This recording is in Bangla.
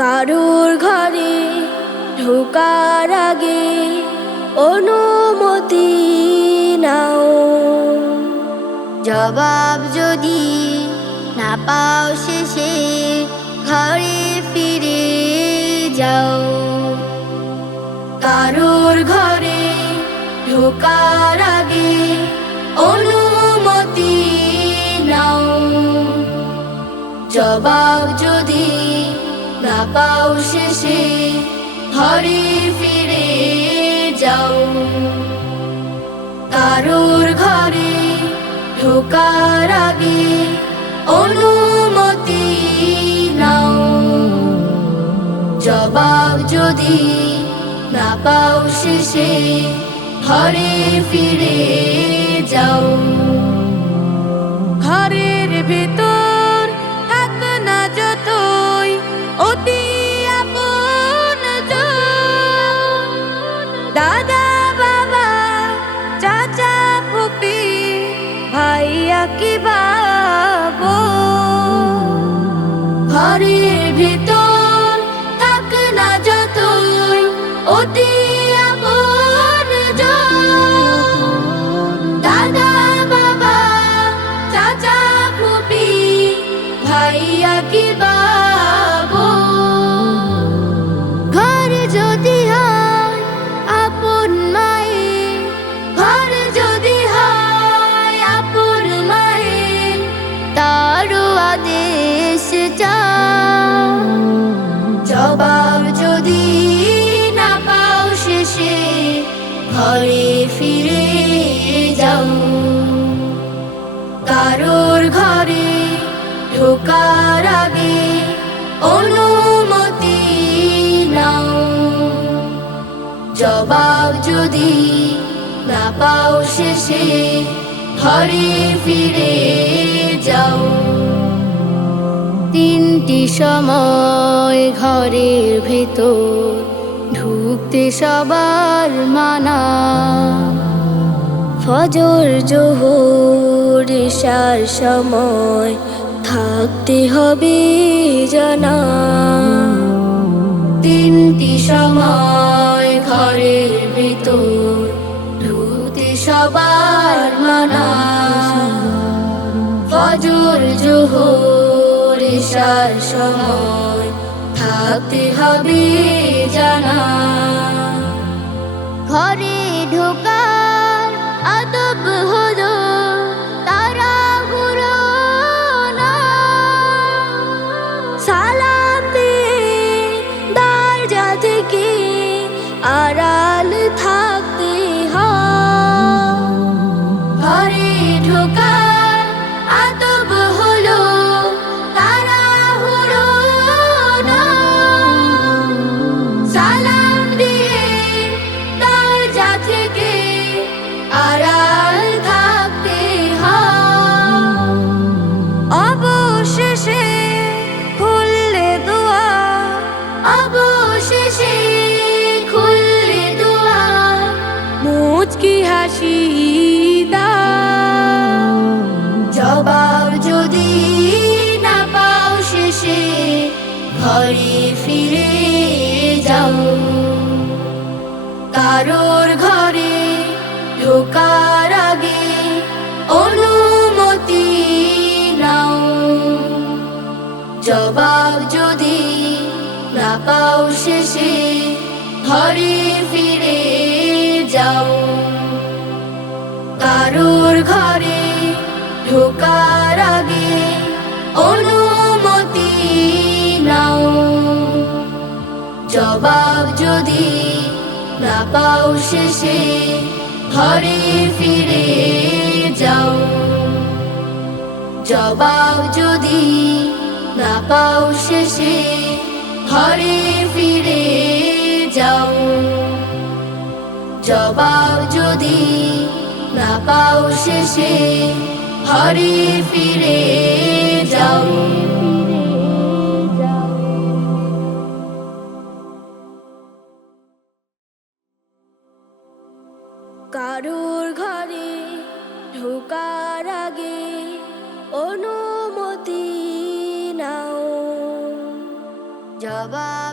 কারুর ঘরে ঢোকার আগে অনুমতি নাও। জবাব যদি না পাও শেষে ঘরে ফিরে যাও। কারুর ঘরে ঢোকার আগে অনুমতি নাও। জবাব পাও শেষে, ঘরে ফিরে যাও। কারোর ঘরে ঢোকার আগে অনুমতি নাও। জবাব যদি না পাও শেষে, ঘরে ফিরে যাও। দাদা, বাবা, চাচা, ফুপি, ভাইয়া কি বাবো? ঘরের ভেতর থাক না যতই, অতি দাদা, বাবা, চাচা ভাইয়া যদি না পাও শেষে ঘরে ফিরে যাও। তিনটি সময় ঘরের ভেতর ঢুকতে সবার মানা। ফজর, জোহর সার সময় থাকতে হবে জানা। সবার মানা। ফজর, জোহর সার সময় থাকতে হবে জানা। ঘরে ঢোকার আদব হলো তারা না। সালাম ঘরে ফিরে যাও। কারোর ঘরে ঢোকার আগে অনুমতি নাও। জবাব যদি না পাও শেষে ঘরে ফিরে যাও। কারোর ঘরে ঢোকার জবাব যদি না পাও শেষে, ঘরে ফিরে যাও। জবাব যদি না পাও শেষে, ঘরে ফিরে যাও। জবাব যদি না পাও শেষে, ঘরে ফিরে যাও। ঢোকার অনুমতি নাও। জবাব